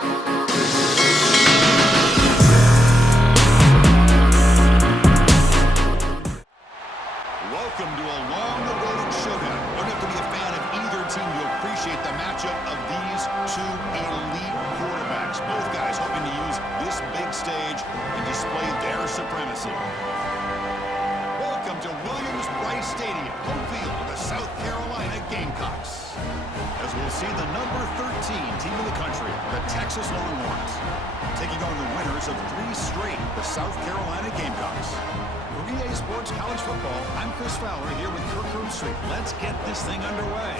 Welcome to a long-awaited showdown. You don't have to be a fan of either team to appreciate the matchup of these two elite quarterbacks. Both guys hoping to use this big stage and display their supremacy. Welcome to Williams-Brice Stadium, home field of the South Carolina Gamecocks. As we'll see the number 13 team in the country, the Texas Longhorns, taking on the winners of 3 straight, the South Carolina Gamecocks. For EA Sports College Football, I'm Chris Fowler here with Kirk Herbstreit. Let's get this thing underway.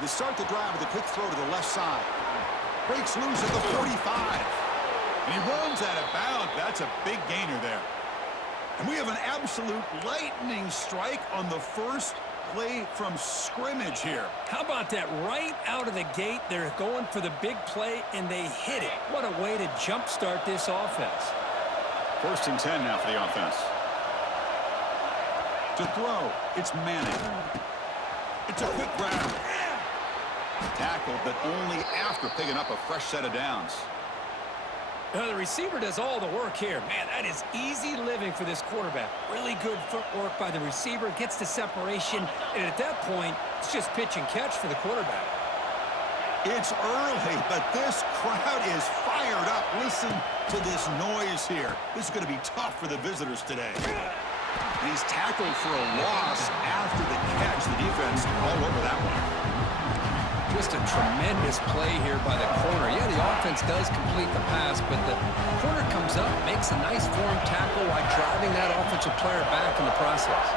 They start the drive with a quick throw to the left side. Breaks loose at the 45. And he runs out of bounds. That's a big gainer there. And we have an absolute lightning strike on the first play from scrimmage here. How about that? Right out of the gate, they're going for the big play, and they hit it. What a way to jumpstart this offense. 1st and 10 now for the offense. To throw, it's Manning. It's a quick grab. Tackled, but only after picking up a fresh set of downs. The receiver does all the work here. Man, that is easy living for this quarterback. Really good footwork by the receiver, gets the separation, and at that point, it's just pitch and catch for the quarterback. It's early, but this crowd is fired up. Listen to this noise here. This is going to be tough for the visitors today. And he's tackled for a loss after the catch. The defense all over that one. Just a tremendous play here by the corner. Yeah, the offense does complete the pass, but the corner comes up, makes a nice form tackle while driving that offensive player back in the process.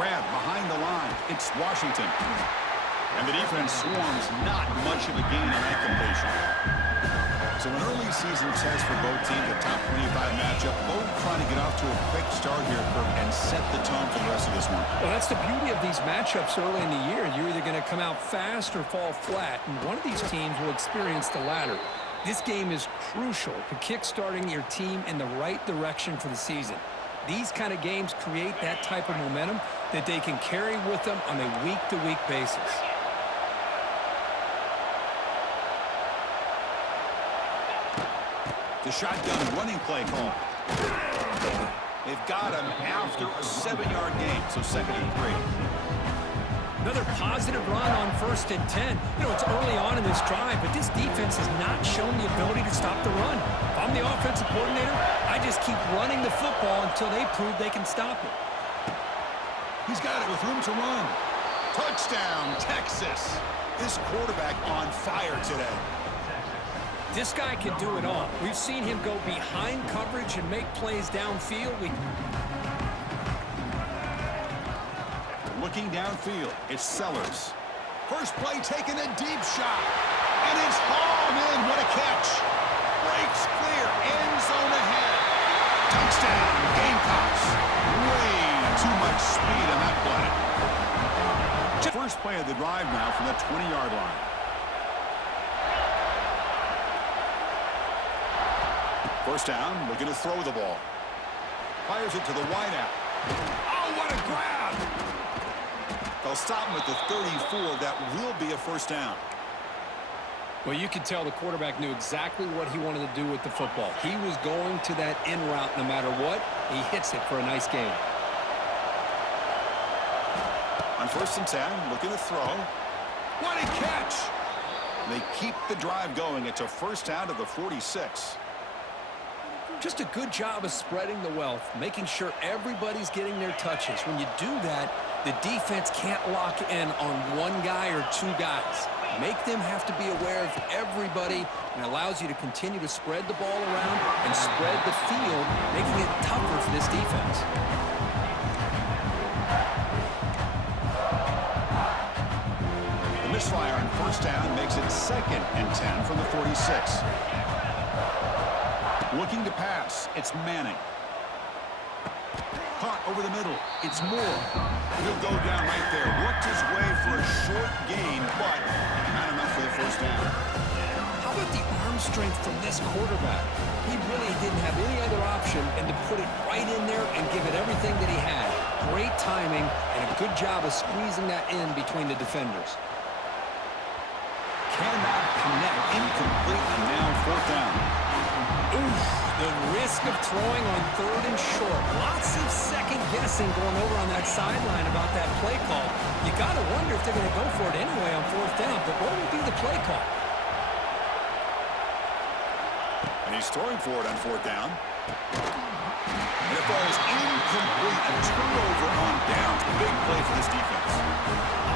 Grab behind the line. It's Washington. And the defense swarms. Not much of a gain in that completion. So an early season test for both teams, a top 25 matchup. Both trying to get off to a quick start here, Kirk, and set the tone for the rest of this one. Well, that's the beauty of these matchups early in the year. You're either going to come out fast or fall flat, and one of these teams will experience the latter. This game is crucial to kick-starting your team in the right direction for the season. These kind of games create that type of momentum that they can carry with them on a week-to-week basis. The shotgun running play call. They've got him after a 7-yard gain, so 2nd and 3. Another positive run on 1st and 10. You know, it's early on in this drive, but this defense has not shown the ability to stop the run. If I'm the offensive coordinator, I just keep running the football until they prove they can stop it. He's got it with room to run. Touchdown, Texas. This quarterback on fire today. This guy can do it all. We've seen him go behind coverage and make plays downfield. Looking downfield, it's Sellers. First play taking a deep shot. And it's hauled in. What a catch. Breaks clear. End zone ahead. Touchdown, Gamecocks. Way too much speed on that play. First play of the drive now from the 20-yard line. First down, looking to throw the ball. Fires it to the wideout. Oh, what a grab! They'll stop him at the 34. That will be a first down. Well, you could tell the quarterback knew exactly what he wanted to do with the football. He was going to that in route no matter what. He hits it for a nice gain. On 1st and 10, looking to throw. What a catch! They keep the drive going. It's a first down to the 46. Just a good job of spreading the wealth, making sure everybody's getting their touches. When you do that, the defense can't lock in on one guy or 2 guys. Make them have to be aware of everybody, and allows you to continue to spread the ball around and spread the field, making it tougher for this defense. misfire on first down makes it 2nd and 10 from the 46. Looking to pass. It's Manning. Caught over the middle. It's Moore. He'll go down right there. Worked his way for a short gain, but not enough for the first down. How about the arm strength from this quarterback? He really didn't have any other option and to put it right in there and give it everything that he had. Great timing and a good job of squeezing that in between the defenders. Cannot connect. Incomplete, and now 4th down. Oof, the risk of throwing on 3rd and short. Lots of second guessing going over on that sideline about that play call. You got to wonder if they're going to go for it anyway on 4th down, but what would be the play call? And he's throwing for it on 4th down. And it falls incomplete. A turnover on downs. Big play for this defense.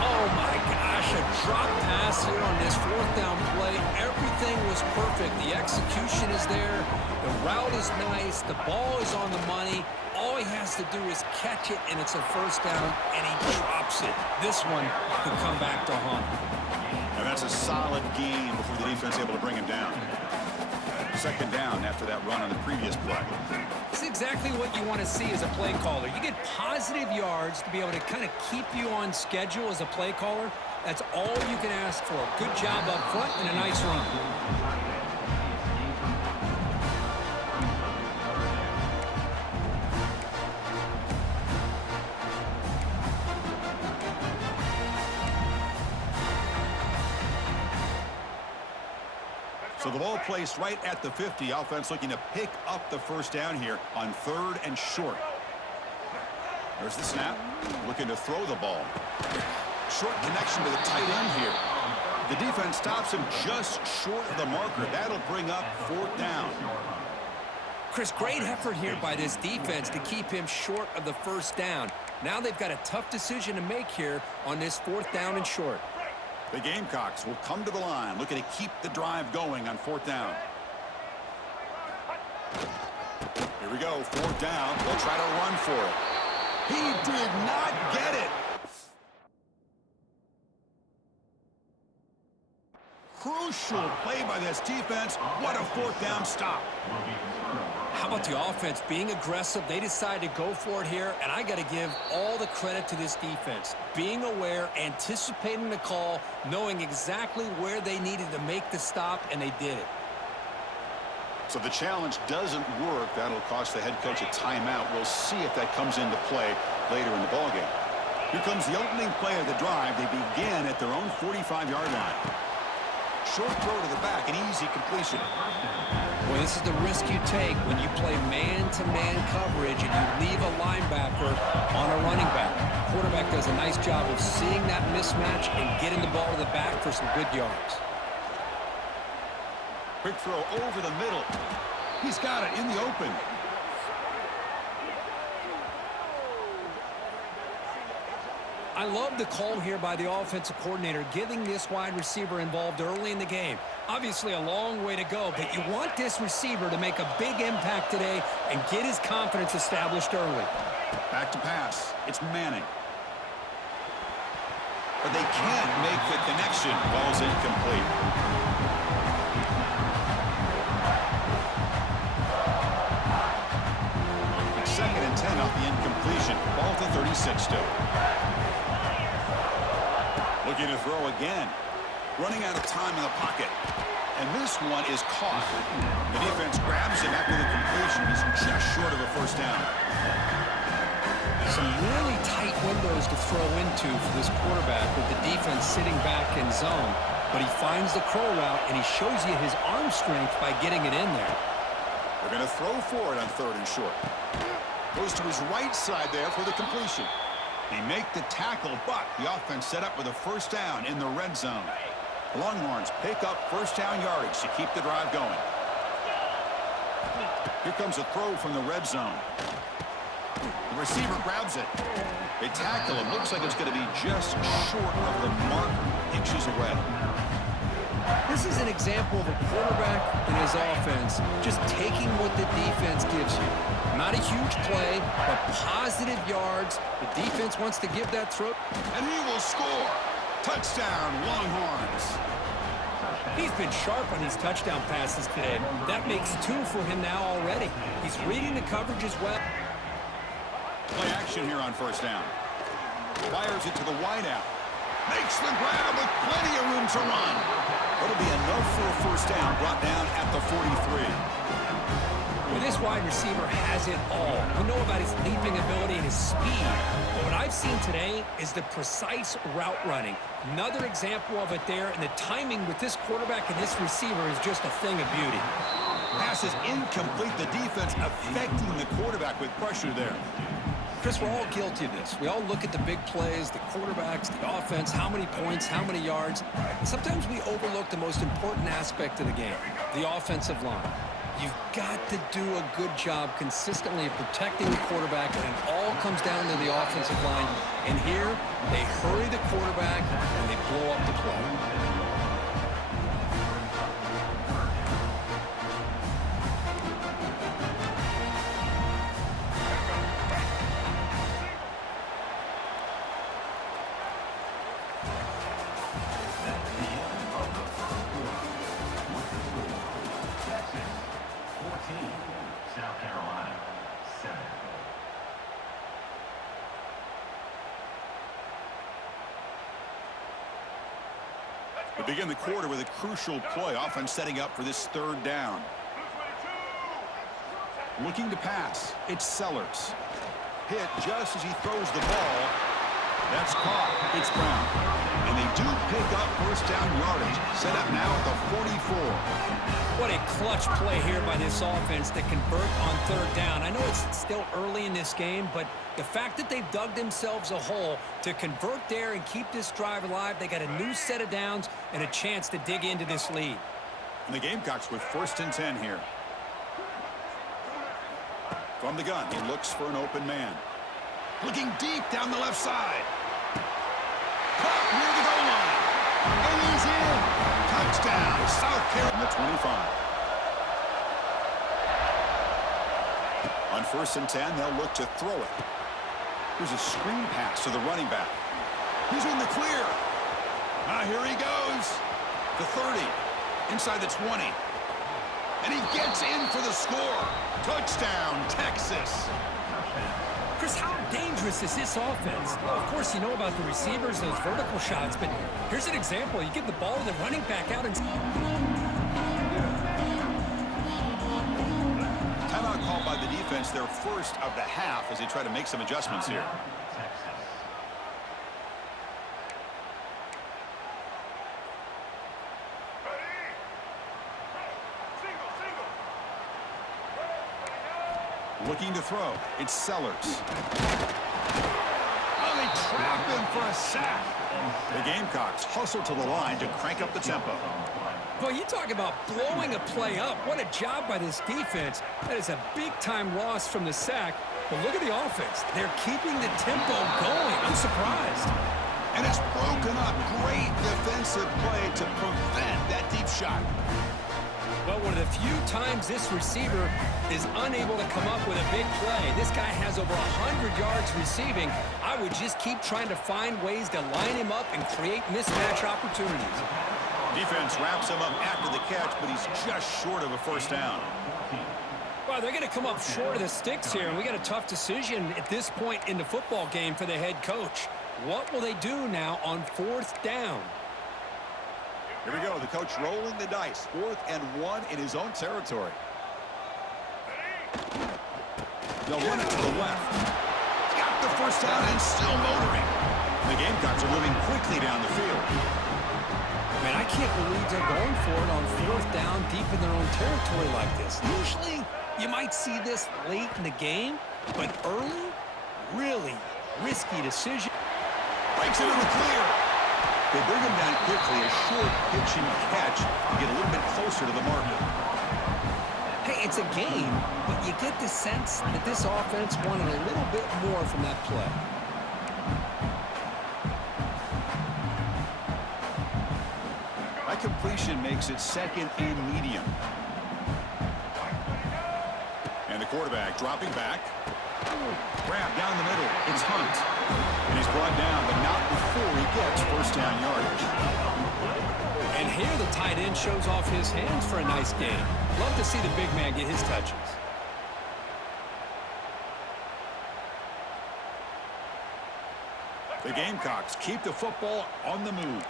Oh my gosh, a drop pass here on this 4th down play. Everything was perfect. The execution is there. The route is nice. The ball is on the money. All he has to do is catch it, and it's a 1st down, and he drops it. This one could come back to haunt him. And that's a solid game before the defense able to bring him down. 2nd down after that run on the previous play. It's exactly what you want to see as a play caller. You get positive yards to be able to kind of keep you on schedule as a play caller. That's all you can ask for. Good job up front and a nice run. So the ball placed right at the 50. Offense looking to pick up the 1st down here on 3rd and short. There's the snap. Looking to throw the ball. Short connection to the tight end here. The defense stops him just short of the marker. That'll bring up 4th down. Chris, great effort here by this defense to keep him short of the 1st down. Now they've got a tough decision to make here on this 4th down and short. The Gamecocks will come to the line, looking to keep the drive going on 4th down. Here we go, 4th down. They'll try to run for it. He did not get it. Crucial play by this defense. What a 4th down stop. How about the offense being aggressive? They decided to go for it here, and I got to give all the credit to this defense. Being aware, anticipating the call, knowing exactly where they needed to make the stop, and they did it. So the challenge doesn't work. That'll cost the head coach a timeout. We'll see if that comes into play later in the ballgame. Here comes the opening play of the drive. They begin at their own 45-yard line. Short throw to the back, an easy completion. Well, this is the risk you take when you play man-to-man coverage and you leave a linebacker on a running back. Quarterback does a nice job of seeing that mismatch and getting the ball to the back for some good yards. Quick throw over the middle. He's got it in the open. I love the call here by the offensive coordinator, getting this wide receiver involved early in the game. Obviously a long way to go, but you want this receiver to make a big impact today and get his confidence established early. Back to pass. It's Manning. But they can't make the connection. Ball's incomplete. It's 2nd and 10 off the incompletion. Ball at the 36 still. Looking to throw again. Running out of time in the pocket. And this one is caught. The defense grabs him after the completion. He's just short of a 1st down. Some really tight windows to throw into for this quarterback with the defense sitting back in zone. But he finds the crow route, and he shows you his arm strength by getting it in there. They're going to throw for it on 3rd and short. Goes to his right side there for the completion. They make the tackle, but the offense set up with a 1st down in the red zone. The Longhorns pick up 1st down yardage to keep the drive going. Here comes a throw from the red zone. The receiver grabs it. They tackle him. Looks like it's going to be just short of the mark, inches away. This is an example of a quarterback and his offense just taking what the defense gives you. Not a huge play, but positive yards. The defense wants to give that throw. And he will score. Touchdown, Longhorns. He's been sharp on these touchdown passes today. That makes 2 for him now already. He's reading the coverage as well. Play action here on first down. Fires it to the wideout. Makes the grab with plenty of room to run. It'll be enough for a first down, brought down at the 43. Well, this wide receiver has it all. We know about his leaping ability and his speed. But what I've seen today is the precise route running. Another example of it there, and the timing with this quarterback and this receiver is just a thing of beauty. Pass is incomplete. The defense affecting the quarterback with pressure there. Chris, we're all guilty of this. We all look at the big plays, the quarterbacks, the offense, how many points, how many yards. And sometimes we overlook the most important aspect of the game, the offensive line. You've got to do a good job consistently of protecting the quarterback, and it all comes down to the offensive line. And here, they hurry the quarterback, and they blow up the play. We begin the quarter with a crucial play, offense setting up for this third down. Looking to pass. It's Sellers. Hit just as he throws the ball. That's caught. It's Brown. And they do pick up first down yardage. Set up now at the 44. What a clutch play here by this offense to convert on third down. I know it's still early in this game, but the fact that they've dug themselves a hole to convert there and keep this drive alive, they got a new set of downs and a chance to dig into this lead. And the Gamecocks with 1st and 10 here. From the gun, he looks for an open man. Looking deep down the left side. Caught near the goal line. And he's in. Touchdown, South Carolina, 25. On 1st and 10, they'll look to throw it. Here's a screen pass to the running back. He's in the clear. Here he goes. The 30. Inside the 20. And he gets in for the score. Touchdown, Texas. Chris, how dangerous is this offense? Well, of course, you know about the receivers, those vertical shots, but here's an example. You give the ball to the running back out and... Timeout called by the defense, their first of the half, as they try to make some adjustments here. Looking to throw. It's Sellers. Oh, they trap him for a sack. The Gamecocks hustle to the line to crank up the tempo. Well, you talk about blowing a play up. What a job by this defense. That is a big-time loss from the sack. But look at the offense. They're keeping the tempo going. I'm surprised. And it's broken up. Great defensive play to prevent that deep shot. Well, one of the few times this receiver is unable to come up with a big play. This guy has over 100 yards receiving. I would just keep trying to find ways to line him up and create mismatch opportunities. Defense wraps him up after the catch, but he's just short of a first down. Well, they're going to come up short of the sticks here, and we got a tough decision at this point in the football game for the head coach. What will they do now on 4th down? Here we go. The coach rolling the dice. 4th and 1 in his own territory. They'll run it to the left. Got the first down and still motoring. The Gamecocks are moving quickly down the field. Man, I can't believe they're going for it on 4th down deep in their own territory like this. Usually, you might see this late in the game, but early, really risky decision. Breaks into the clear. They bring him down quickly, a short pitch and catch to get a little bit closer to the marker. Hey, it's a game, but you get the sense that this offense wanted a little bit more from that play. That completion makes it 2nd and medium. And the quarterback dropping back. Grab down the middle. It's Hunt. And he's brought down, but not before he gets first down yardage. the tight end shows off his hands for a nice gain. Love to see the big man get his touches. The Gamecocks keep the football on the move.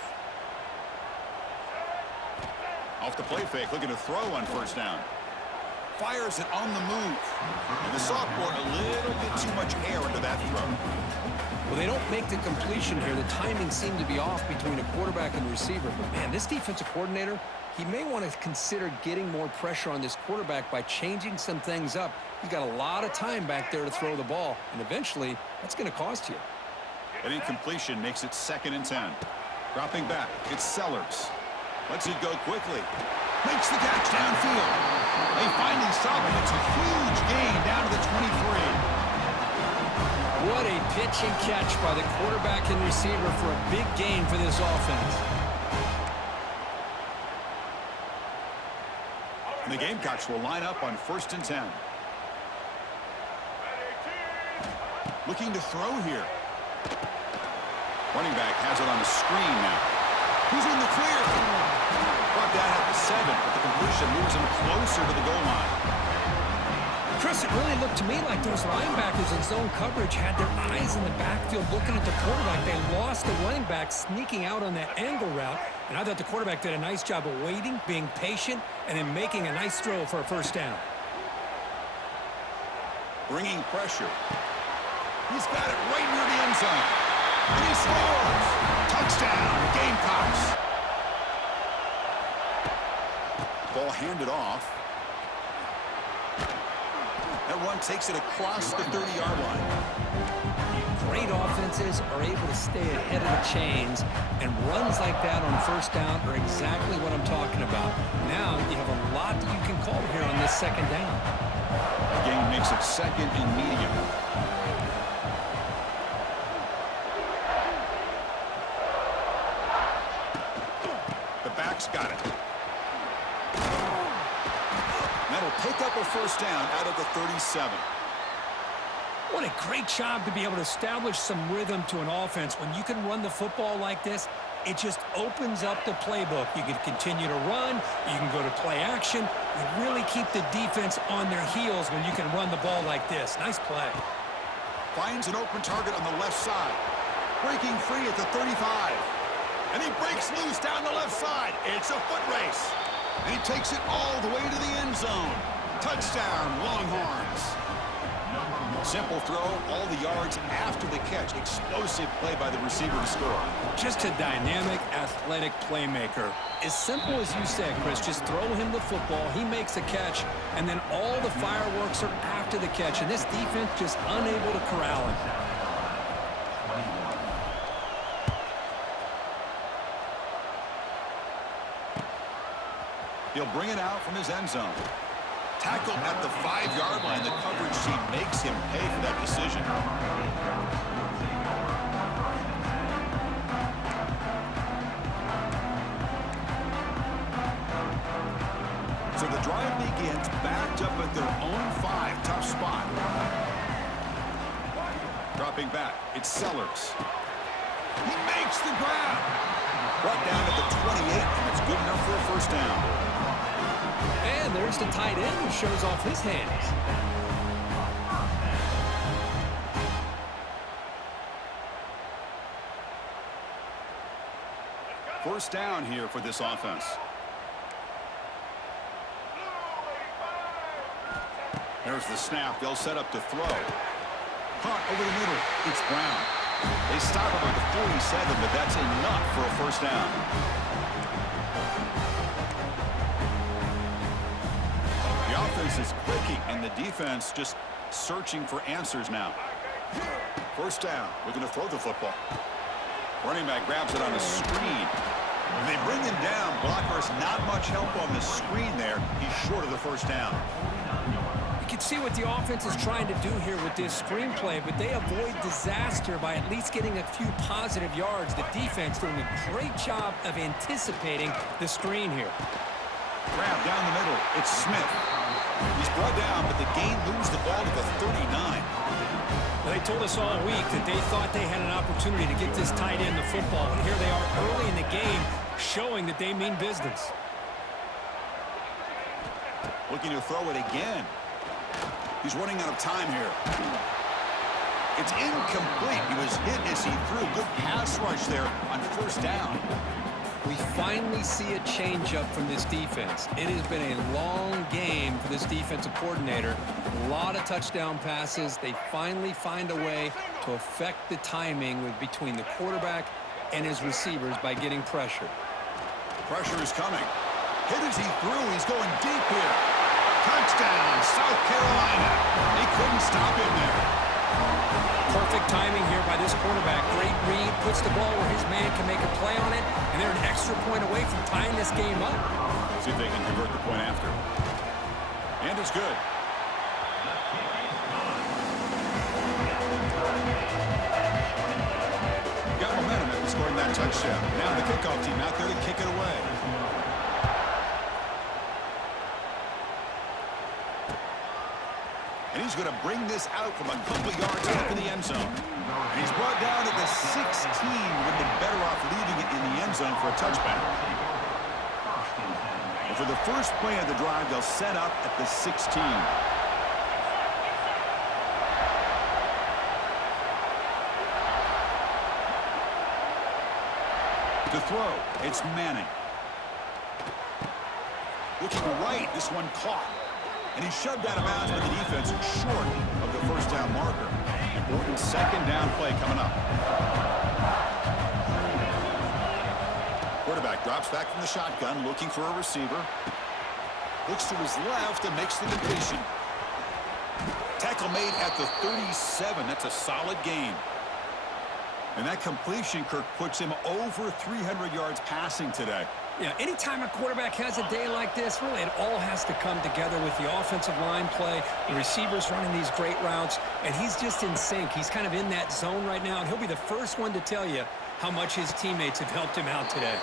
Off the play fake, looking to throw on first down. Fires it on the move. And the sophomore, a little bit too much air into that throw. Well, they don't make the completion here. The timing seemed to be off between a quarterback and receiver. But, man, this defensive coordinator, he may want to consider getting more pressure on this quarterback by changing some things up. He's got a lot of time back there to throw the ball, and eventually that's going to cost you. An incompletion makes it 2nd and 10. Dropping back, it's Sellers. Lets it go quickly. Makes the catch downfield. They finally stop him. It's a huge gain down to the 23. What a pitch and catch by the quarterback and receiver for a big gain for this offense. And the Gamecocks will line up on 1st and 10. Looking to throw here. Running back has it on the screen now. He's in the clear. Brought down at the 7, but the completion moves him closer to the goal line. Chris, it really looked to me like those linebackers in zone coverage had their eyes in the backfield looking at the quarterback. They lost the running back sneaking out on that angle route, and I thought the quarterback did a nice job of waiting, being patient, and then making a nice throw for a first down. Bringing pressure. He's got it right near the end zone. And he scores! Touchdown, Gamecocks! Ball handed off. That one takes it across the 30-yard line. Great offenses are able to stay ahead of the chains, and runs like that on first down are exactly what I'm talking about. Now you have a lot that you can call here on this 2nd down. The game makes it 2nd and medium. The back's got it. That'll pick up a first down out of the 37. What a great job to be able to establish some rhythm to an offense. When you can run the football like this, it just opens up the playbook. You can continue to run. You can go to play action. You really keep the defense on their heels when you can run the ball like this. Nice play. Finds an open target on the left side. Breaking free at the 35. And he breaks loose down the left side. It's a foot race. And he takes it all the way to the end zone. Touchdown, Longhorns. Simple throw, all the yards after the catch. Explosive play by the receiver to score. Just a dynamic, athletic playmaker. As simple as you said, Chris, just throw him the football, he makes a catch, and then all the fireworks are after the catch. And this defense just unable to corral him. He'll bring it out from his end zone. Tackled at the 5-yard line. The coverage team makes him pay for that decision. So the drive begins backed up at their own 5. Tough spot. Dropping back. It's Sellers. He makes the grab. Brought down at the 28, and it's good enough for a first down. And there's the tight end who shows off his hands. First down here for this offense. There's the snap. They'll set up to throw. Caught over the middle. It's Brown. They stop him at the 47, but that's enough for a first down. The offense is clicking, and the defense just searching for answers now. First down. Looking to throw the football. Running back grabs it on a screen. And they bring him down. Blockers not much help on the screen there. He's short of the first down. You can see what the offense is trying to do here with this screenplay, but they avoid disaster by at least getting a few positive yards. The defense doing a great job of anticipating the screen here. Grab down the middle. It's Smith. He's brought down, but the game moves the ball to the 39. Well, they told us all week that they thought they had an opportunity to get this tight end the football, and here they are early in the game, showing that they mean business. Looking to throw it again. He's running out of time here. It's incomplete. He was hit as he threw. Good pass rush there on first down. We finally see a change-up from this defense. It has been a long game for this defensive coordinator. A lot of touchdown passes. They finally find a way to affect the timing between the quarterback and his receivers by getting pressure. Pressure is coming. Hit as he threw. He's going deep here. Touchdown, South Carolina. They couldn't stop him there. Perfect timing here by this quarterback. Great read, puts the ball where his man can make a play on it, and they're an extra point away from tying this game up. See if they can convert the point after. And it's good. Got momentum after scoring that touchdown. Now the kickoff team out there to kick it away. And he's going to bring this out from a couple yards up in the end zone. And he's brought down at the 16, with the better off leaving it in the end zone for a touchback. And for the first play of the drive, they'll set up at the 16. To throw, it's Manning. Looking right, this one caught. And he shoved out of bounds with the defense short of the first down marker. Important second down play coming up. Quarterback drops back from the shotgun, looking for a receiver. Looks to his left and makes the completion. Tackle made at the 37. That's a solid gain. And that completion, Kirk, puts him over 300 yards passing today. Yeah, anytime a quarterback has a day like this, really it all has to come together with the offensive line play, the receivers running these great routes, and he's just in sync. He's kind of in that zone right now, and he'll be the first one to tell you how much his teammates have helped him out today.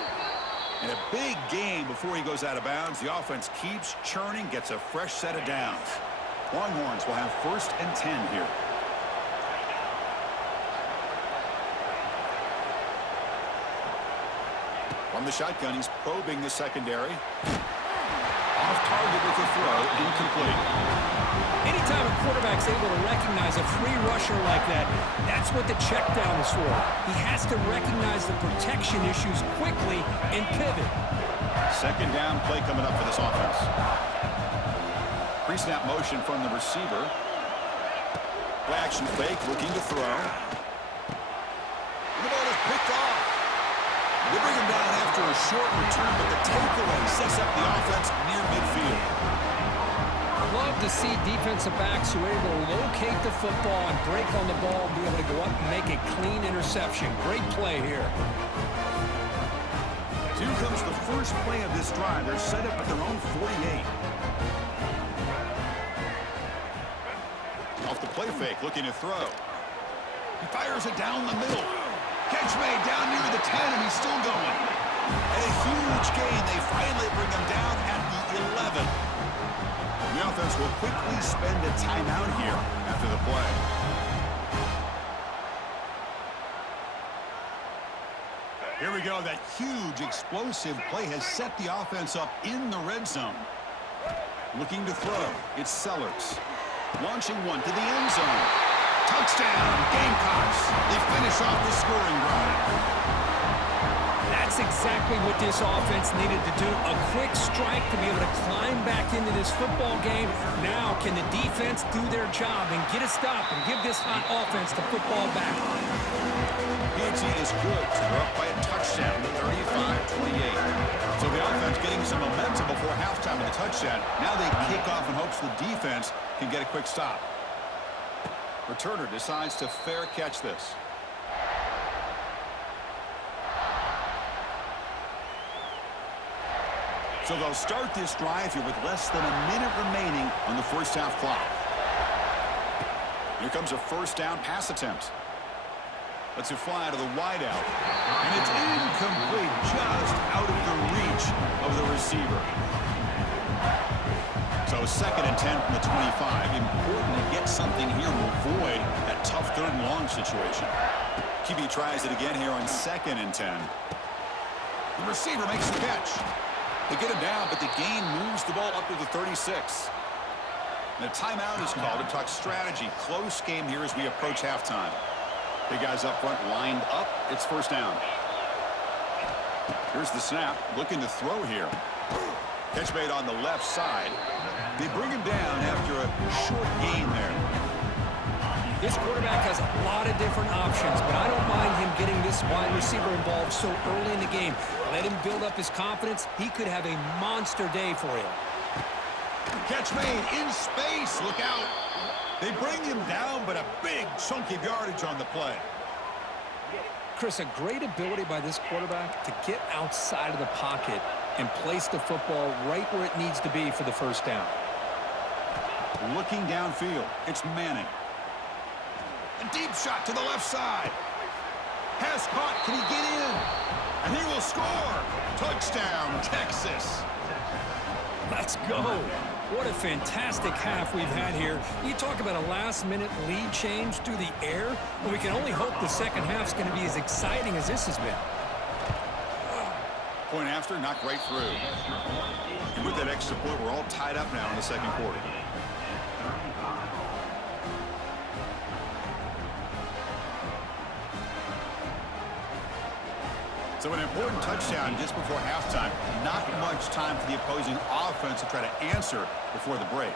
In a big game before he goes out of bounds, the offense keeps churning, gets a fresh set of downs. Longhorns will have 1st and 10 here. From the shotgun, he's probing the secondary. Off target with the throw, incomplete. Anytime a quarterback's able to recognize a free rusher like that, that's what the check down is for. He has to recognize the protection issues quickly and pivot. Second down play coming up for this offense. Pre-snap motion from the receiver. Play action fake, looking to throw. And the ball is picked off. They bring him down after a short return, but the takeaway sets up the offense near midfield. Love to see defensive backs who are able to locate the football and break on the ball and be able to go up and make a clean interception. Great play here. So here comes the first play of this drive. They're set up at their own 48. Off the play fake, looking to throw. He fires it down the middle. Catch made down near the 10, and he's still going. A huge gain. They finally bring him down at the 11. The offense will quickly spend a timeout here after the play. Here we go. That huge explosive play has set the offense up in the red zone. Looking to throw. It's Sellers. Launching one to the end zone. Touchdown, Gamecocks. They finish off the scoring drive. That's exactly what this offense needed to do. A quick strike to be able to climb back into this football game. Now can the defense do their job and get a stop and give this hot offense the football back? PhD is good. So they're up by a touchdown, 35-28. So the offense getting some momentum before halftime with the touchdown. Now they kick off in hopes the defense can get a quick stop. Returner decides to fair catch this. So they'll start this drive here with less than a minute remaining on the first half clock. Here comes a first down pass attempt. Lets it fly to the wideout. And it's incomplete, just out of the reach of the receiver. So 2nd and 10 from the 25. Important to get something here to avoid that tough 3rd and long situation. QB tries it again here on 2nd and 10. The receiver makes the catch. They get him down, but the gain moves the ball up to the 36. And a timeout is called to talk strategy. Close game here as we approach halftime. Big guys up front lined up. It's first down. Here's the snap. Looking to throw here. Catch made on the left side. They bring him down after a short gain there. This quarterback has a lot of different options, but I don't mind him getting this wide receiver involved so early in the game. Let him build up his confidence. He could have a monster day for you. Catch made in space. Look out. They bring him down, but a big chunk of yardage on the play. Chris, a great ability by this quarterback to get outside of the pocket and place the football right where it needs to be for the first down. Looking downfield, it's Manning. A deep shot to the left side. Has caught, can he get in? And he will score. Touchdown, Texas. Let's go. What a fantastic half we've had here. You talk about a last-minute lead change through the air, and we can only hope the second half's going to be as exciting as this has been. Point after, knocked right through. And with that extra point, we're all tied up now in the second quarter. So an important touchdown just before halftime. Not much time for the opposing offense to try to answer before the break.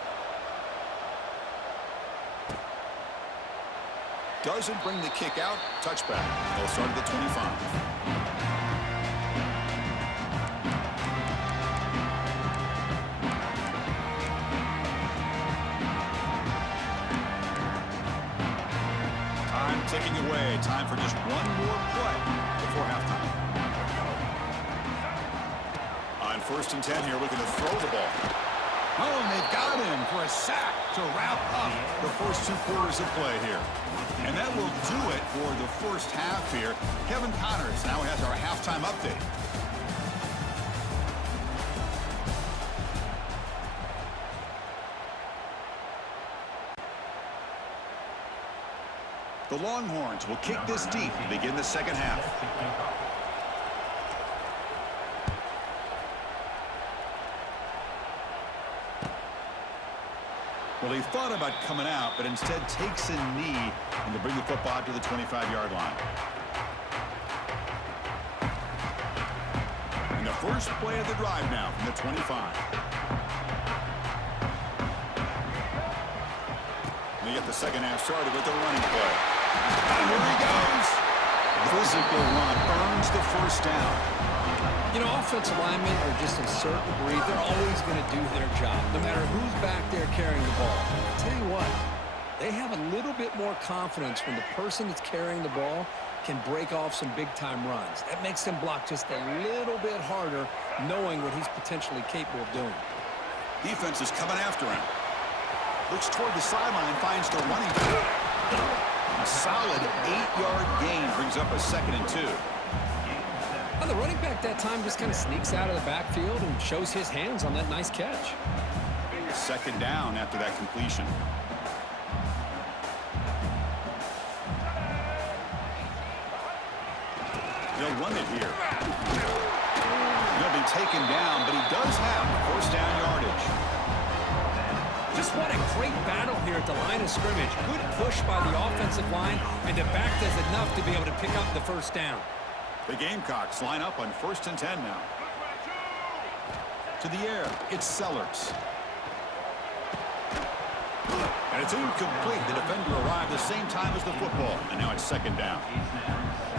Doesn't bring the kick out. Touchback. They'll start at the 25. Time ticking away. Time for just one more play before halftime. On 1st and 10 here, looking to throw the ball. Oh, and they've got him for a sack to wrap up the first 2 quarters of play here. And that will do it for the first half here. Kevin Connors now has our halftime update. The Longhorns will kick this deep to begin the second half. Well, he thought about coming out, but instead takes a knee and to bring the football out to the 25-yard line. And the first play of the drive now from the 25. They get the second half started with the running play. And here he goes. Physical run earns the first down. You know, offensive linemen are just a certain breed. They're always going to do their job, no matter who's back there carrying the ball. I'll tell you what, they have a little bit more confidence when the person that's carrying the ball can break off some big-time runs. That makes them block just a little bit harder, knowing what he's potentially capable of doing. Defense is coming after him. Looks toward the sideline, finds the running back. A solid 8-yard gain brings up a 2nd and 2. Well, the running back that time just kind of sneaks out of the backfield and shows his hands on that nice catch. 2nd down after that completion. They'll run it here. He'll be taken down, but he does have first down yardage. Just what a great battle here at the line of scrimmage. Good push by the offensive line, and the back does enough to be able to pick up the first down. The Gamecocks line up on 1st and 10 now. To the air, it's Sellers. And it's incomplete. The defender arrived the same time as the football, and now it's 2nd down.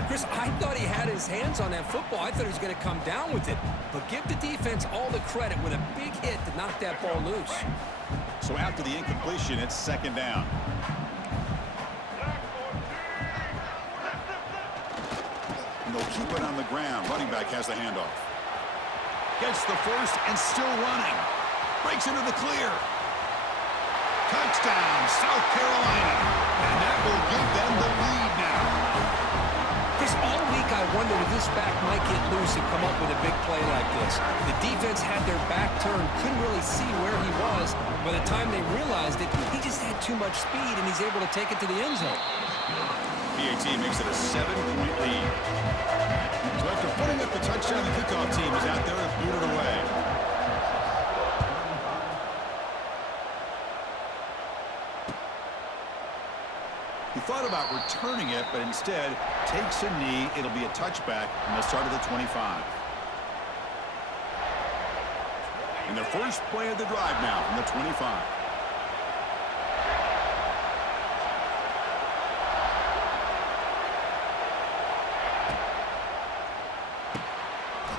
Chris, I thought he had his hands on that football. I thought he was going to come down with it. But give the defense all the credit with a big hit to knock that ball loose. So after the incompletion, it's 2nd down. And they'll keep it on the ground. Running back has the handoff. Gets the first and still running. Breaks into the clear. Touchdown, South Carolina. And that will give them the lead now. Chris, all week I wondered if this back might get loose and come up with a big play like this. The defense had their back turned, couldn't really see where he was. By the time they realized it, he just had too much speed, and he's able to take it to the end zone. PAT makes it a 7-point lead. So after putting up the touchdown and kickoff kickoff team is out there and boot it away. He thought about returning it, but instead takes a knee. It'll be a touchback, and they'll start at the 25. And the first play of the drive now from the 25.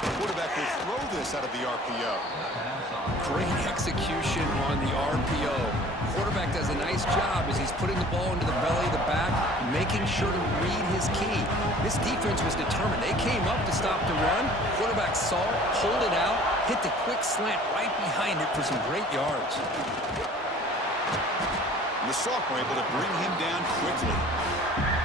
The quarterback will throw this out of the RPO. Great execution on the RPO. Quarterback does a nice job as he's putting the ball into the belly of the back, making sure to read his key. This defense was determined. They came up to stop the run. Quarterback saw it, pulled it out, hit the quick slant right behind it for some great yards. And the sophomore able to bring him down quickly.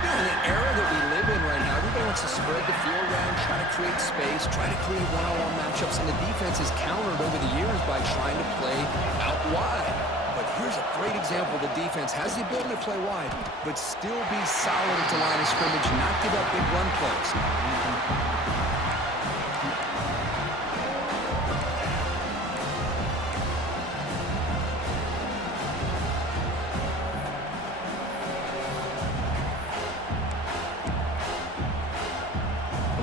In the era that we live in right now, everybody wants to spread the field around, try to create space, try to create one-on-one matchups, and the defense has countered over the years by trying to play out wide. But here's a great example. The defense has the ability to play wide, but still be solid at the line of scrimmage, not give up big run plays.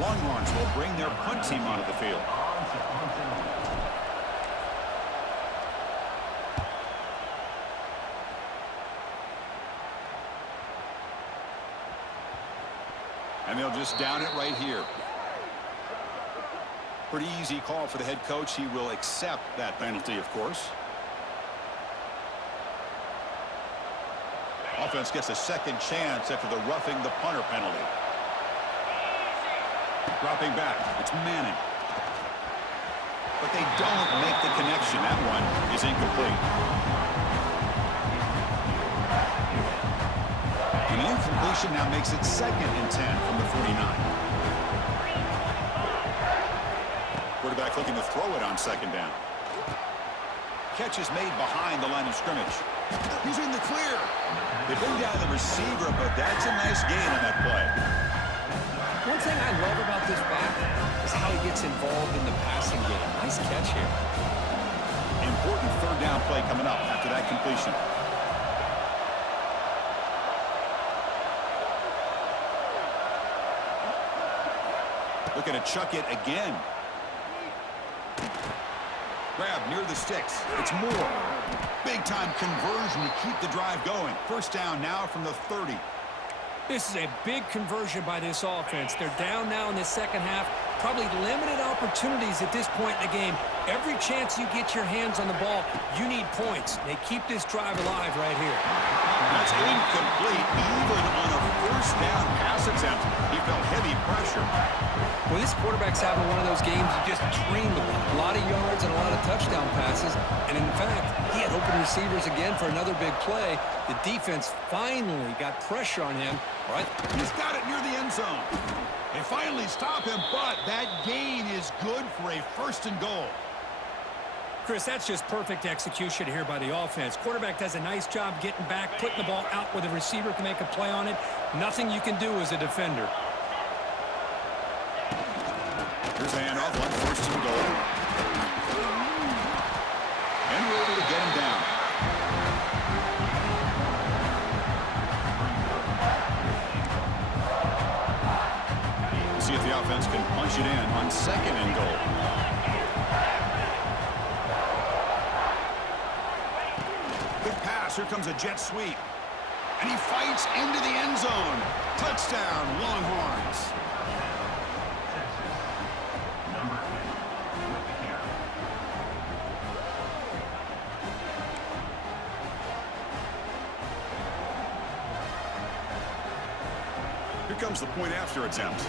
Longhorns will bring their punt team onto the field. And they'll just down it right here. Pretty easy call for the head coach. He will accept that penalty, of course. Offense gets a second chance after the roughing the punter penalty. Dropping back, it's Manning. But they don't make the connection. That one is incomplete. An incompletion now makes it 2nd and 10 from the 49. Quarterback looking to throw it on 2nd down. Catch is made behind the line of scrimmage. He's in the clear. They bring down the receiver, but that's a nice gain on that play. One thing I love about this back is how he gets involved in the passing game. Nice catch here. Important 3rd down play coming up after that completion. Looking to chuck it again. Grab near the sticks. It's Moore. Big-time conversion to keep the drive going. 1st down now from the 30. This is a big conversion by this offense. They're down now in the second half. Probably limited opportunities at this point in the game. Every chance you get your hands on the ball, you need points. They keep this drive alive right here. That's incomplete. Even on a 1st down pass attempt, he felt heavy pressure. Well, this quarterback's having one of those games you just dream about. A lot of yards and a lot of touchdown passes. And in fact, he had open receivers again for another big play. The defense finally got pressure on him. All right, he's got it near the end zone. They finally stop him, but that gain is good for a 1st and goal. Chris, that's just perfect execution here by the offense. Quarterback does a nice job getting back, putting the ball out where the receiver can make a play on it. Nothing you can do as a defender. Here's a handoff, 1st and goal. And we're able to get him down. We'll see if the offense can punch it in on 2nd and goal. Good pass. Here comes a jet sweep. And he fights into the end zone. Touchdown, Longhorns. Here comes the point after attempt.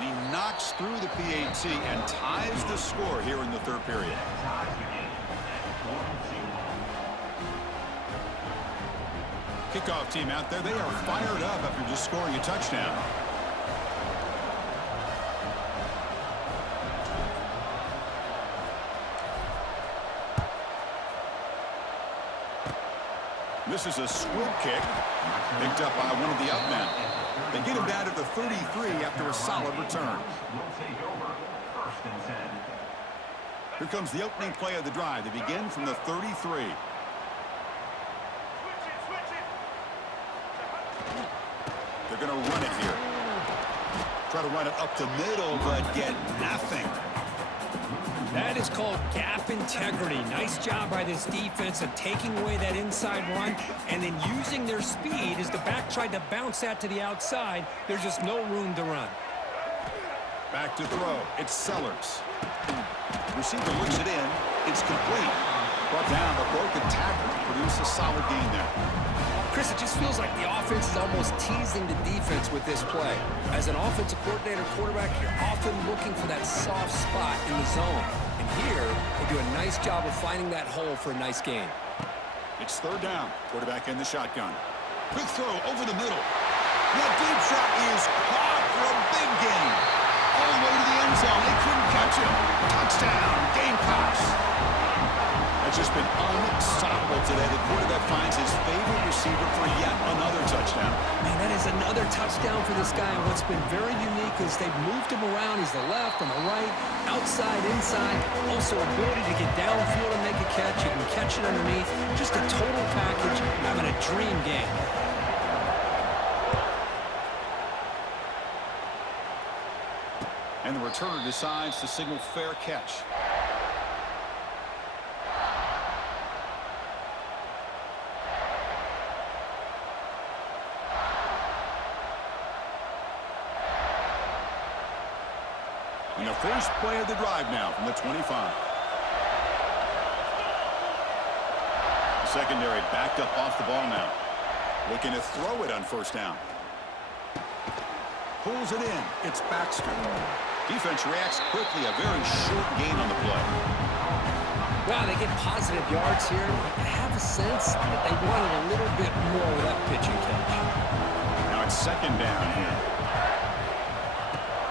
He knocks through the PAT and ties the score here in the 3rd period. Kickoff team out there. They are fired up after just scoring a touchdown. This is a squib kick picked up by one of the up men. They get him down to the 33 after a solid return. Here comes the opening play of the drive. They begin from the 33. They're going to run it here. Try to run it up the middle, but get nothing. That is called gap integrity. Nice job by this defense of taking away that inside run and then using their speed as the back tried to bounce that to the outside. There's just no room to run. Back to throw. It's Sellers. Receiver looks it in. It's complete. Brought down, the broken tackle to produce a solid gain there. Chris, it just feels like the offense is almost teasing the defense with this play. As an offensive coordinator, quarterback, you're often looking for that soft spot in the zone. And here, they do a nice job of finding that hole for a nice gain. It's third down. Quarterback in the shotgun. Quick throw over the middle. That deep shot is caught for a big gain. All the way to the end zone. They couldn't catch him. Touchdown, Gamecocks. That's just been unstoppable today. The quarterback finds his favorite receiver for yet another touchdown. Man, that is another touchdown for this guy. And what's been very unique is they've moved him around. He's the left and the right, outside, inside. Also ability to get downfield and make a catch. You can catch it underneath. Just a total package, having a dream game. And the returner decides to signal fair catch. And the first play of the drive now from the 25. The secondary backed up off the ball now. Looking to throw it on first down. Pulls it in. It's Baxter. Defense reacts quickly. A very short gain on the play. Wow, they get positive yards here. I have a sense that they wanted a little bit more with that pitching catch. Now it's second down here.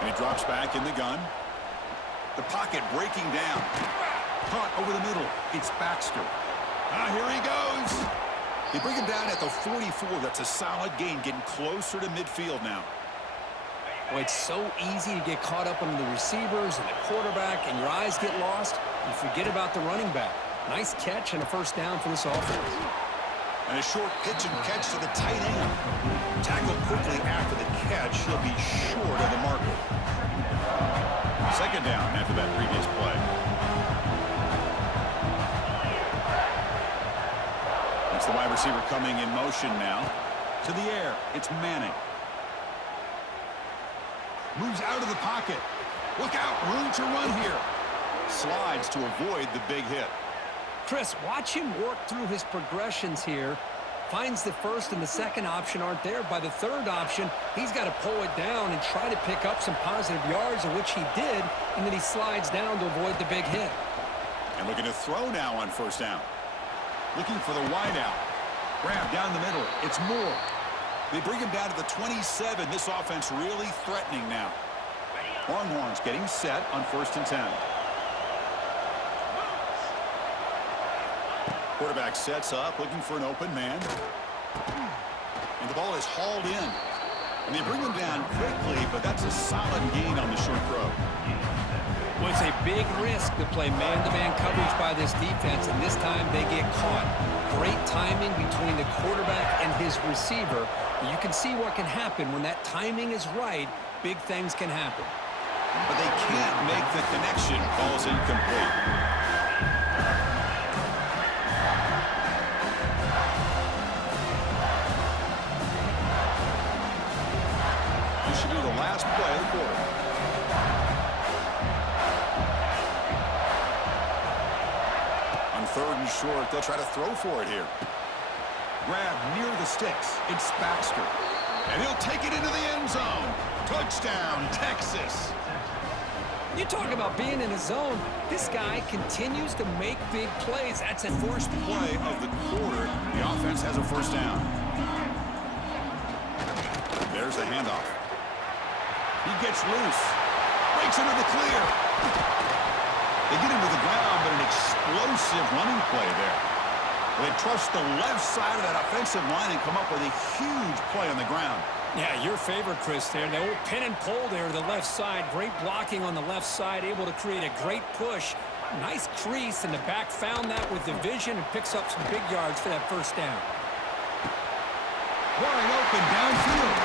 And he drops back in the gun. The pocket breaking down. Caught over the middle. It's Baxter. Here he goes. They bring him down at the 44. That's a solid gain, getting closer to midfield now. Boy, it's so easy to get caught up on the receivers and the quarterback, and your eyes get lost. You forget about the running back. Nice catch and a first down for this offense. And a short pitch and catch to the tight end. Tackled quickly after the catch. He'll be short of the marker. Second down after that previous play. It's the wide receiver coming in motion now. To the air. It's Manning. Moves out of the pocket. Look out. Room to run here. Slides to avoid the big hit. Chris, watch him work through his progressions here. Finds the first and the second option aren't there. By the third option, he's got to pull it down and try to pick up some positive yards, of which he did, and then he slides down to avoid the big hit. And looking to throw now on first down. Looking for the wide out. Grab down the middle. It's Moore. They bring him down to the 27. This offense really threatening now. Longhorns getting set on first and 10. Quarterback sets up, looking for an open man. And the ball is hauled in. And they bring him down quickly, but that's a solid gain on the short throw. Well, it's a big risk to play man-to-man coverage by this defense, and this time they get caught. Great timing between the quarterback and his receiver. You can see what can happen when that timing is right. Big things can happen. But they can't make the connection. Ball's incomplete. This should be the last play of the quarter. On third and short, they'll try to throw for it here. Grab near the sticks. It's Baxter. And he'll take it into the end zone. Touchdown, Texas. You talk about being in a zone. This guy continues to make big plays. That's a First play of the quarter. The offense has a first down. There's the handoff. He gets loose. Breaks into the clear. They get him to the ground, but an explosive running play there. They trust the left side of that offensive line and come up with a huge play on the ground. Yeah, your favorite, Chris, there. The old pin and pull there to the left side. Great blocking on the left side, able to create a great push. Nice crease, and the back found that with the vision and picks up some big yards for that first down. Wide open downfield.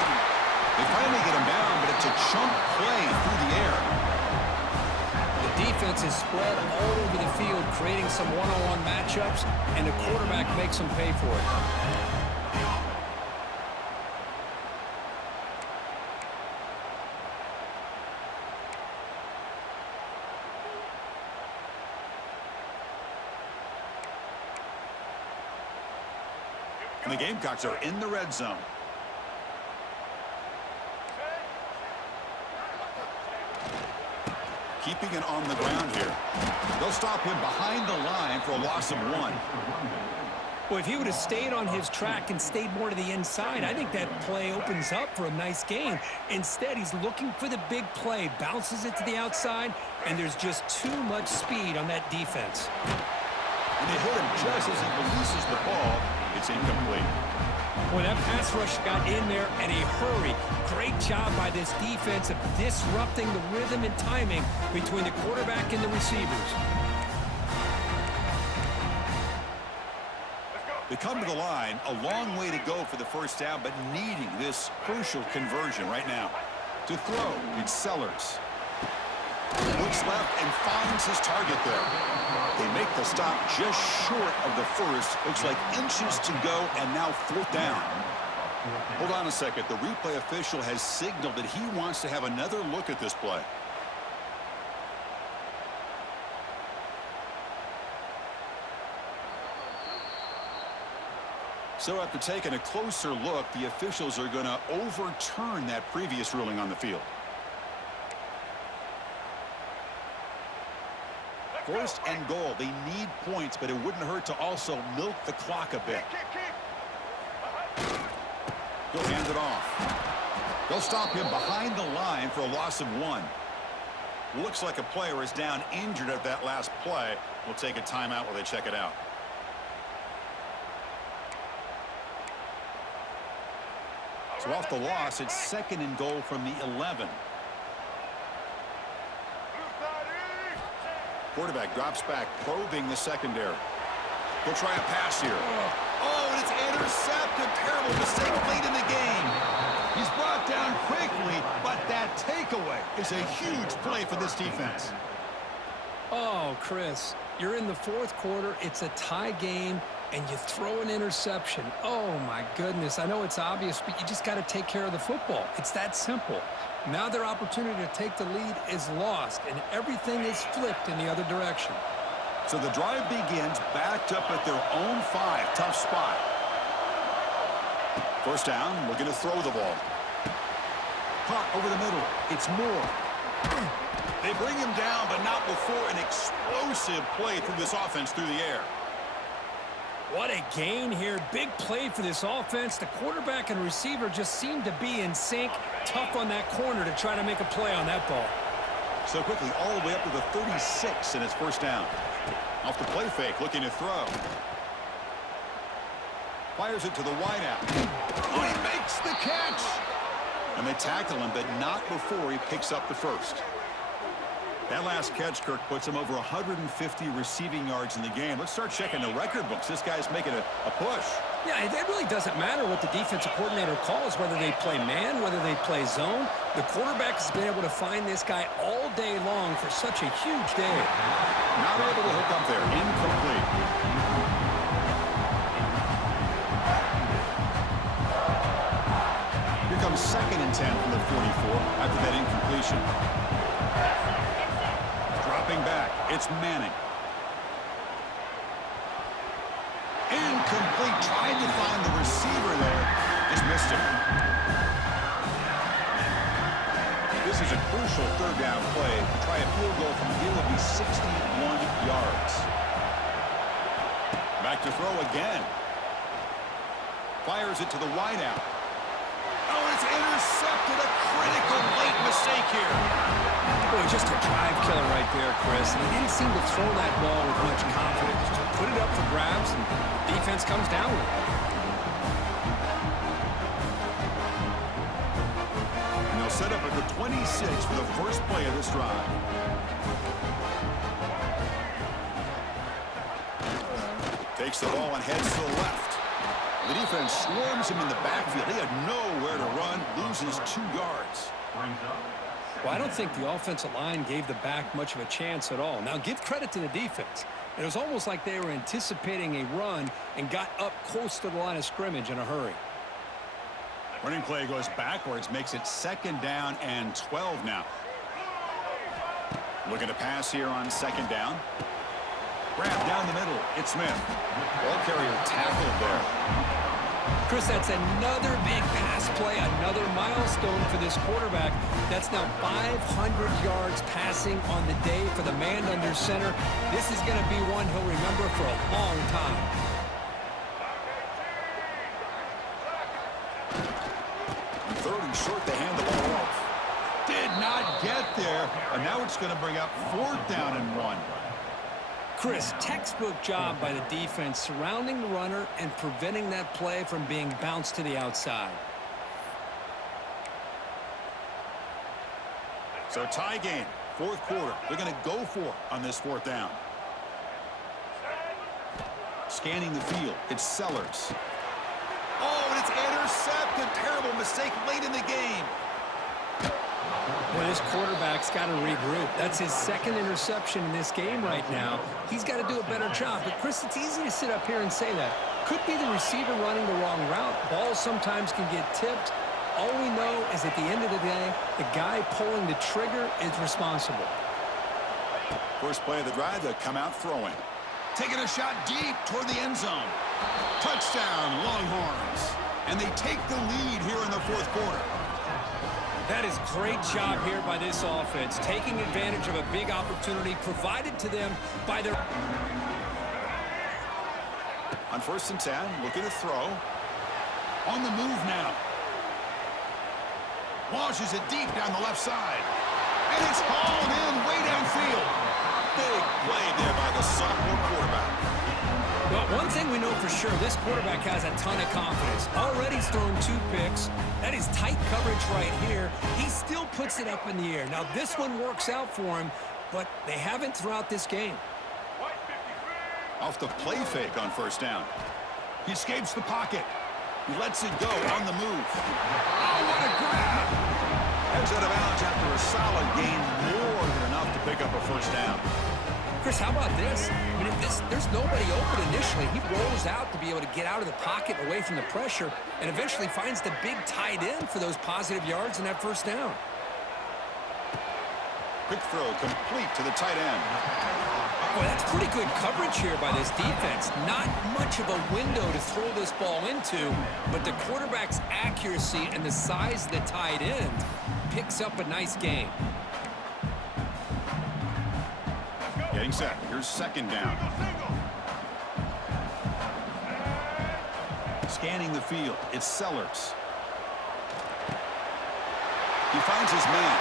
They finally get him down, but it's a chunk play through the air. The defense is spread all over the field, creating some one-on-one matchups, and the quarterback makes them pay for it. And the Gamecocks are in the red zone. Keeping it on the ground here. They'll stop him behind the line for a loss of 1. Well, if he would have stayed on his track and stayed more to the inside, I think that play opens up for a nice gain. Instead, he's looking for the big play, bounces it to the outside, and there's just too much speed on that defense. And they hit him just as he releases the ball. It's incomplete. Boy, that pass rush got in there in a hurry. Great job by this defense of disrupting the rhythm and timing between the quarterback and the receivers. They come to the line, a long way to go for the first down, but needing this crucial conversion right now. To throw, it's Sellers. Looks left and finds his target there. They make the stop just short of the first. Looks like inches to go, and now 4th down. Hold on a second. The replay official has signaled that he wants to have another look at this play. So after taking a closer look, the officials are going to overturn that previous ruling on the field. 1st and goal. They need points, but it wouldn't hurt to also milk the clock a bit. He'll hand it off. They'll stop him behind the line for a loss of 1. Looks like a player is down injured at that last play. We'll take a timeout while they check it out. So off the loss, it's 2nd and goal from the 11. Quarterback drops back, probing the secondary. He'll try a pass here. Oh, and it's intercepted. Terrible mistake late in the game. He's brought down quickly, but that takeaway is a huge play for this defense. Oh, Chris, you're in the 4th quarter. It's a tie game, and you throw an interception. Oh, my goodness. I know it's obvious, but you just got to take care of the football. It's that simple. Now their opportunity to take the lead is lost, and everything is flipped in the other direction. So the drive begins backed up at their own 5. Tough spot. First down, we're going to throw the ball. Caught over the middle. It's Moore. They bring him down, but not before an explosive play through this offense through the air. What a gain here. Big play for this offense. The quarterback and receiver just seem to be in sync. Tough on that corner to try to make a play on that ball. So quickly, all the way up to the 36 in his first down. Off the play fake, looking to throw. Fires it to the wideout. Oh, he makes the catch! And they tackle him, but not before he picks up the first. That last catch, Kirk, puts him over 150 receiving yards in the game. Let's start checking the record books. This guy's making a push. Yeah, it really doesn't matter what the defensive coordinator calls, whether they play man, whether they play zone. The quarterback has been able to find this guy all day long for such a huge day. Not able to hook up there. Incomplete. Here comes 2nd and 10 from the 44 after that incompletion. Dropping back, it's Manning. Incomplete, tried to find the receiver there, just missed him. This is a crucial 3rd down play. To try a field goal from here will be 61 yards. Back to throw again. Fires it to the wideout. Oh, it's intercepted. A critical late mistake here. Boy, Just a drive killer right there, Chris. And he didn't seem to throw that ball with much confidence. Just put it up for grabs, and defense comes down with it. And they'll set up at the 26 for the first play of this drive. Takes the ball and heads to the left. The defense swarms him in the backfield. He had nowhere to run, loses 2 yards. Well, I don't think the offensive line gave the back much of a chance at all. Now, give credit to the defense. It was almost like they were anticipating a run and got up close to the line of scrimmage in a hurry. Running play goes backwards, makes it 2nd down and 12 now. Looking to pass here on 2nd down. Grab down the middle. It's Smith. Ball carrier tackled there. Chris, that's another big pass play, another milestone for this quarterback. That's now 500 yards passing on the day for the man under center. This is going to be one he'll remember for a long time. On 3rd and short, they hand the ball off. Did not get there, and now it's going to bring up 4th down and 1. Chris, textbook job by the defense surrounding the runner and preventing that play from being bounced to the outside. So tie game, 4th quarter. They're going to go for it on this 4th down. Scanning the field, it's Sellers. Oh, and it's intercepted. Terrible mistake late in the game. Well, this quarterback's got to regroup. That's his 2nd interception in this game right now. He's got to do a better job. But, Chris, it's easy to sit up here and say that. Could be the receiver running the wrong route. Balls sometimes can get tipped. All we know is at the end of the day, the guy pulling the trigger is responsible. First play of the drive, they'll come out throwing. Taking a shot deep toward the end zone. Touchdown, Longhorns. And they take the lead here in the 4th quarter. That is great job here by this offense, taking advantage of a big opportunity provided to them by their... On 1st and 10, looking to throw. On the move now. Launches it deep down the left side. And it's hauled in way downfield. Big play there by the sophomore quarterback. Well, one thing we know for sure, this quarterback has a ton of confidence. Already he's thrown 2 picks. That is tight coverage right here. He still puts it up in the air. Now, this one works out for him, but they haven't throughout this game. Off the play fake on 1st down. He escapes the pocket. He lets it go on the move. Oh, what a grab! Heads out of bounds after a solid gain, more than enough to pick up a 1st down. Chris, how about this? I mean, if there's nobody open initially. He rolls out to be able to get out of the pocket away from the pressure and eventually finds the big tight end for those positive yards in that 1st down. Quick throw complete to the tight end. Boy, that's pretty good coverage here by this defense. Not much of a window to throw this ball into, but the quarterback's accuracy and the size of the tight end picks up a nice game. Getting set. Here's 2nd down. Scanning the field. It's Sellers. He finds his man.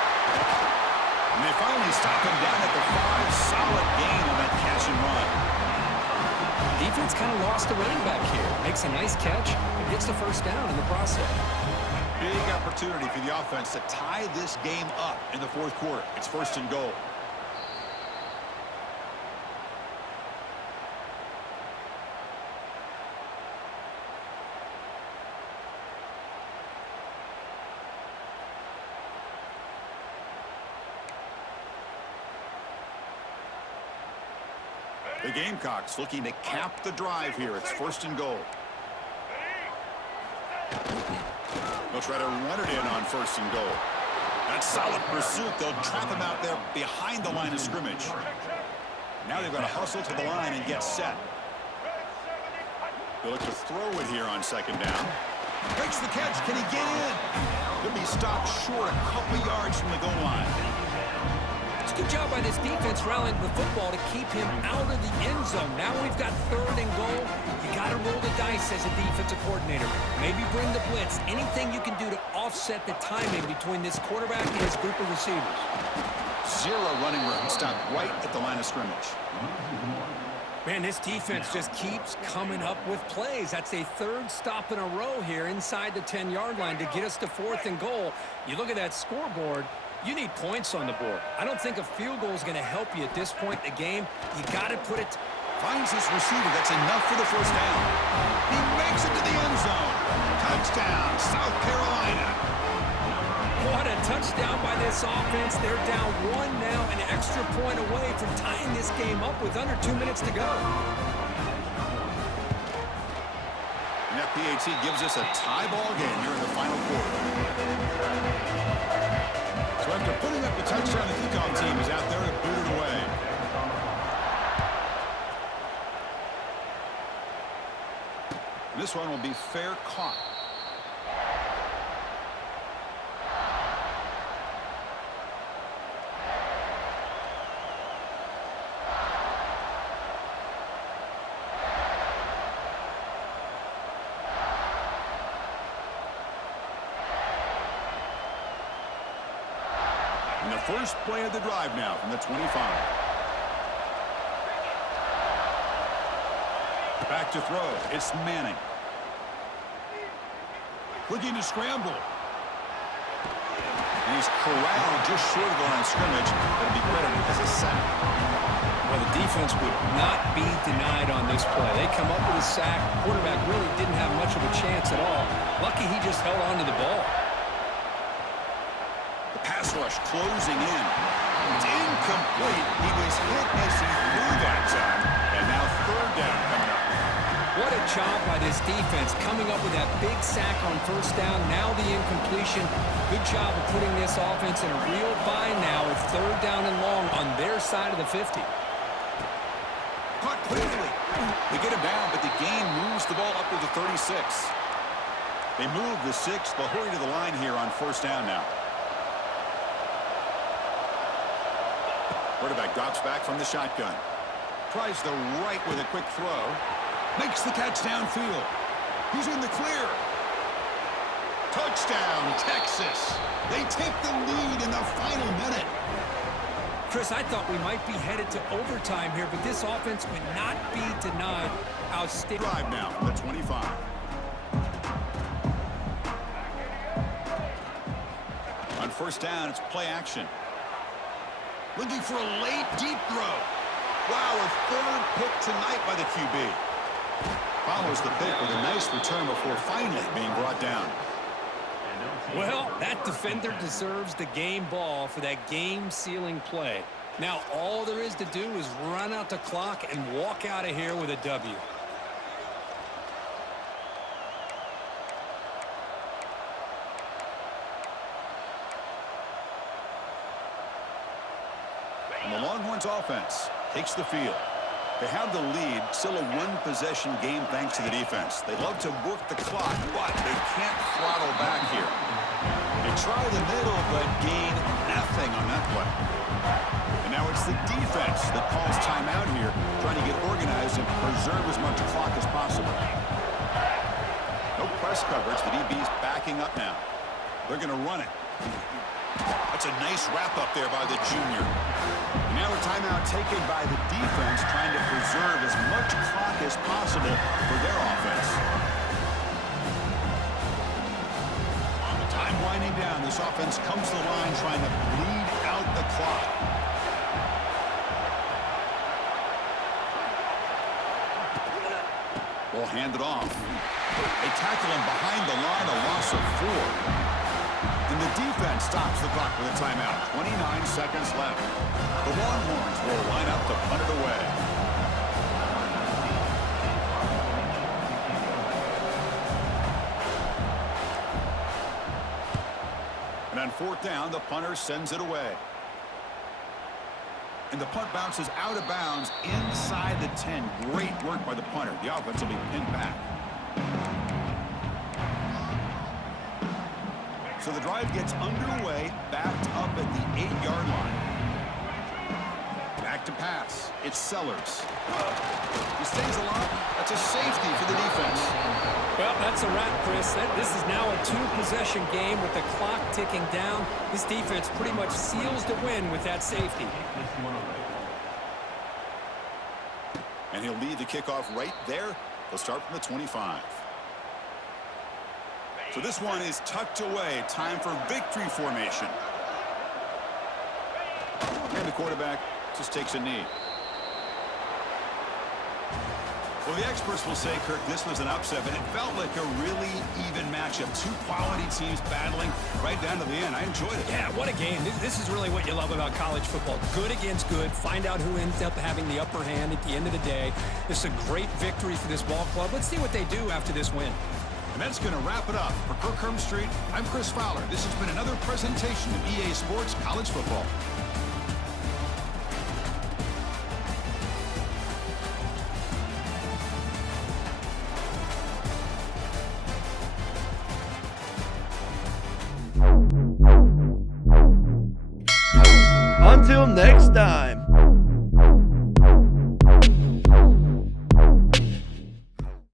And they finally stop him down at the 5. Solid gain on that catch and run. Defense kind of lost the running back here. Makes a nice catch and gets the 1st down in the process. Big opportunity for the offense to tie this game up in the 4th quarter. It's 1st and goal. The Gamecocks looking to cap the drive here. It's 1st and goal. They'll try to run it in on 1st and goal. That's solid pursuit. They'll trap him out there behind the line of scrimmage. Now they've got to hustle to the line and get set. They'll look to throw it here on 2nd down. Breaks the catch. Can he get in? He'll be stopped short a couple yards from the goal line. It's a good job by this defense rallying the football to keep him out of the end zone. Now we've got 3rd and goal. You got to roll the dice as a defensive coordinator. Maybe bring the blitz. Anything you can do to offset the timing between this quarterback and his group of receivers. Zero running room. Stopped right at the line of scrimmage. Man, this defense just keeps coming up with plays. That's a third stop in a row here inside the 10-yard line to get us to 4th and goal. You look at that scoreboard, you need points on the board. I don't think a field goal is going to help you at this point in the game. You got to put it. Finds his receiver. That's enough for the first down. He makes it to the end zone. Touchdown, South Carolina. What a touchdown by this offense. They're down 1 now, an extra point away from tying this game up with under 2 minutes to go. And that PAT gives us a tie ball game here in the final quarter. So after putting up the touchdown, the kickoff team is out there to boot it away. And this one will be fair caught. And the first play of the drive now from the 25. Back to throw. It's Manning. Looking to scramble. And he's corralled just short of the line of scrimmage. That'll be credited as a sack. Well, the defense would not be denied on this play. They come up with a sack. Quarterback really didn't have much of a chance at all. Lucky he just held on to the ball. The pass rush closing in. It's incomplete. He was hit as he threw that time. And now third down coming up. What a job by this defense coming up with that big sack on first down. Now the incompletion. Good job of putting this offense in a real bind now with third down and long on their side of the 50. Caught quickly. They get him down, but the gain moves the ball up to the 36. They move the 6. They'll hurry to the line here on first down now. Quarterback drops back from the shotgun. Tries the right with a quick throw. Makes the catch downfield. He's in the clear. Touchdown, Texas. They take the lead in the final minute. Chris, I thought we might be headed to overtime here, but this offense would not be denied. Outstanding. Drive now from the 25. On first down, it's play action. Looking for a late, deep throw. Wow, a third pick tonight by the QB. Follows the pick with a nice return before finally being brought down. Well, that defender deserves the game ball for that game-sealing play. Now, all there is to do is run out the clock and walk out of here with a W. And the Longhorns offense takes the field. They have the lead, still a one-possession game thanks to the defense. They love to work the clock, but they can't throttle back here. They try the middle, but gain nothing on that play. And now it's the defense that calls timeout here, trying to get organized and preserve as much clock as possible. No press coverage. The DB's backing up now. They're going to run it. That's a nice wrap-up there by the junior. And now a timeout taken by the defense, trying to preserve as much clock as possible for their offense. Time winding down. This offense comes to the line trying to bleed out the clock. Will hand it off. They tackle him behind the line, a loss of 4. And the defense stops the clock with a timeout. 29 seconds left. The Longhorns will line up to punt it away. And on fourth down, the punter sends it away. And the punt bounces out of bounds inside the 10. Great work by the punter. The offense will be pinned back. So the drive gets underway, backed up at the 8-yard line. Back to pass. It's Sellers. He stays alive. That's a safety for the defense. Well, that's a wrap, Chris. This is now a 2-possession game with the clock ticking down. This defense pretty much seals the win with that safety. And he'll lead the kickoff right there. They'll start from the 25. So this one is tucked away. Time for victory formation. And the quarterback just takes a knee. Well, the experts will say, Kirk, this was an upset, but it felt like a really even matchup. Two quality teams battling right down to the end. I enjoyed it. Yeah, what a game. This is really what you love about college football. Good against good. Find out who ends up having the upper hand at the end of the day. This is a great victory for this ball club. Let's see what they do after this win. And that's going to wrap it up. For Kirk Hermstreet, I'm Chris Fowler. This has been another presentation of EA Sports College Football. Until next time.